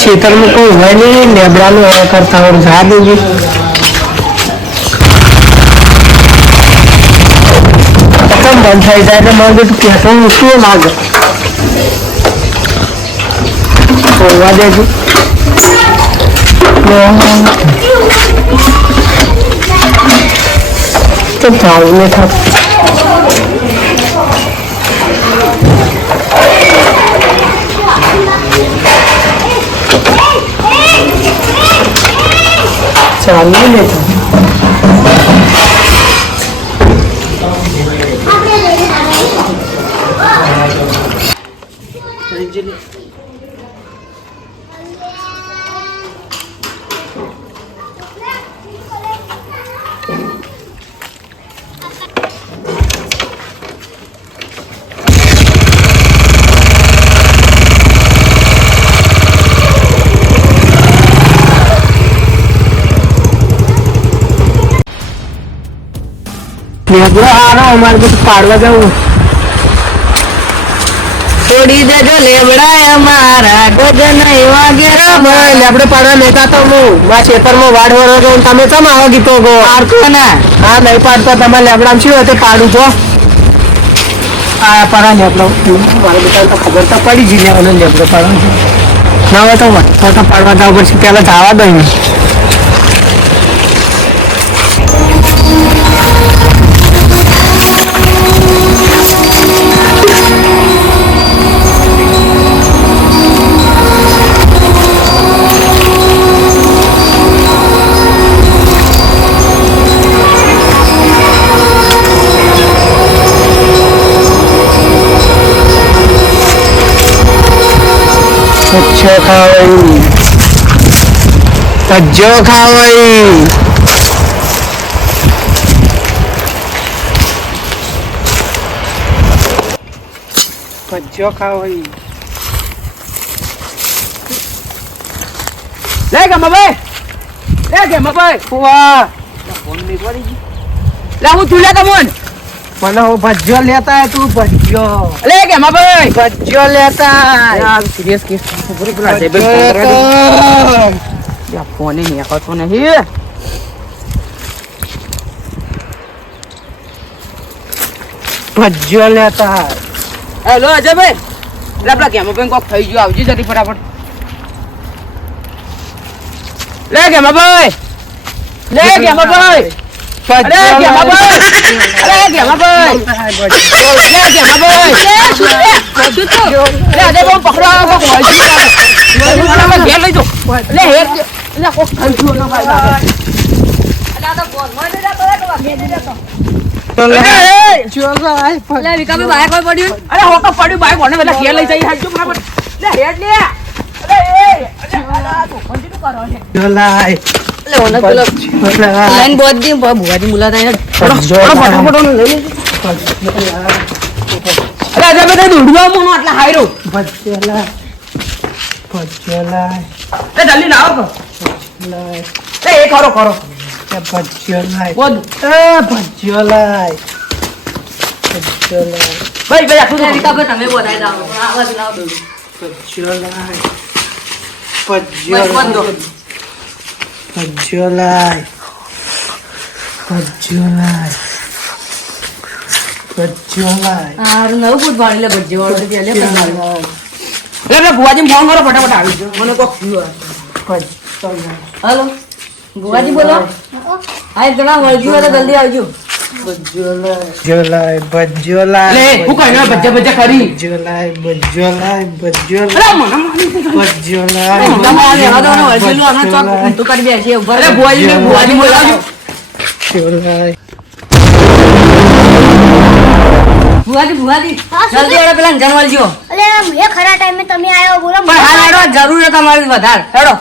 ખેતર में कोई है नहीं लेबड़ा में करता और जा देगी खत्म बंद થઈ જાય તો મને તો પેટ્રોલ શું લાગે હોવા દેજો તો ભાવ ને था चालू लेता हमारे पाड़वा जाऊँ छोड़ी देजो लेबड़ा हमारा गोजन लेबड़े पाड़वा लेता तो मैं खेतर में वाड़ वरो जो तमे चम आવો गीतो गो पाड़तो ना हाँ नहीं पाड़ता तमे लेबड़ा में होते पाड़ू जो आया पाड़ा लेबड़ो मारे बेटा तो खबर तो पड़ी जी लेवल लेबड़ो पाड़ो ना हो तो पाड़वा जाओ पर पहला जावा दो कच्चो खावई कच्चो खावई कच्चो खावई ले के मबे फुआ फोन नहीं पड़ी ले હું તું લે કમોન મને वो भज्जो लेता है तू भज्जो ले के मबे भज्जो लेता है यार सीरियस केस पूरी बुला दे या फोन ही नहीं करतो नहीं भज्जो लेता है हेलो अजय भाई लपला के मबे को થઈ ગયો આવજી જલ્દી ફટાફટ ले के मबे अरे क्या बाबा ले दे वो पकड़ो को मैं घेर ले जो ले हेर ले को कंट्रोल ना भाई अला तो बोल मैं दे तो घेर दे तो ले चल भाई ले विका में बाइक कोई पड़ी अरे हो तो पड़ी बाइक होने वाला घेर ले जाई है जो फटाफट ले हेर ले अरे तो कंटिन्यू करो चलाई ले होना तो लाइन बहुत दी बुआजी मुलाकात है फटाफट ले ले अरे अजय बेटा ढूंढवा मोनो આટલા હાયરો ભજ્જલા એ જલ્દી ના આવો એ એ કરો એ ભજ્જલા બોલ એ ભજ્જલા ભાઈ ભાઈ આખું રીકા પર તમે બોલાઈ જાવ આવાજ લાવ દો ભજ્જલા यार नव कुछ भाड़ी ले बज्जे और दे ले ले बुआजी फोन करो फटाफट आ जाओ मने को हेलो बुआजी बोलो आए जना वर्जू है जल्दी आ जाओ बज्जोला ले हु कहना बज्जा खरी बज्जोला अरे मना बज्जोला हमारे आ दो वर्जू आना चौक तो कर बेसी ऊपर अरे बुआजी बोला बुआजी जल्दी आड़ो पेला जनवल जो अरे ये खरा टाइम में તમે આયો બોલો પણ હાલ આડો જરૂર છે તમારી વધાર હેડો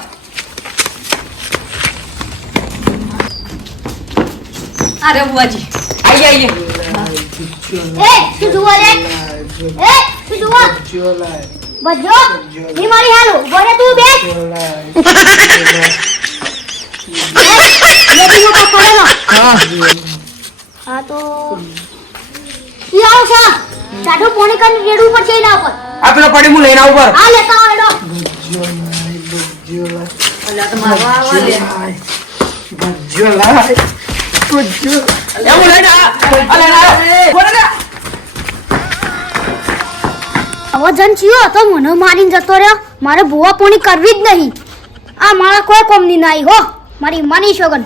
અરે बुआजी आइए ए तू दुआ ले ए तू दुआ बज्जो ये मारी हालो बोले तू बे ये भी को पड़े ना हां तो ये आओ सा जाडो पोने का रेडू पर चाहिए ना ऊपर आपला पड़ी मु लेना ऊपर आ लेता आड़ो અલ્યા તો મારવા આવો લે એવું લઈને હવે જન ચિયો હતો મને મારીને જતો રહ્યો મારે ભૂવા પોણી કરવી જ નહીં આ મારા કોઈ કોમની નહીં હો મારી માની સોગન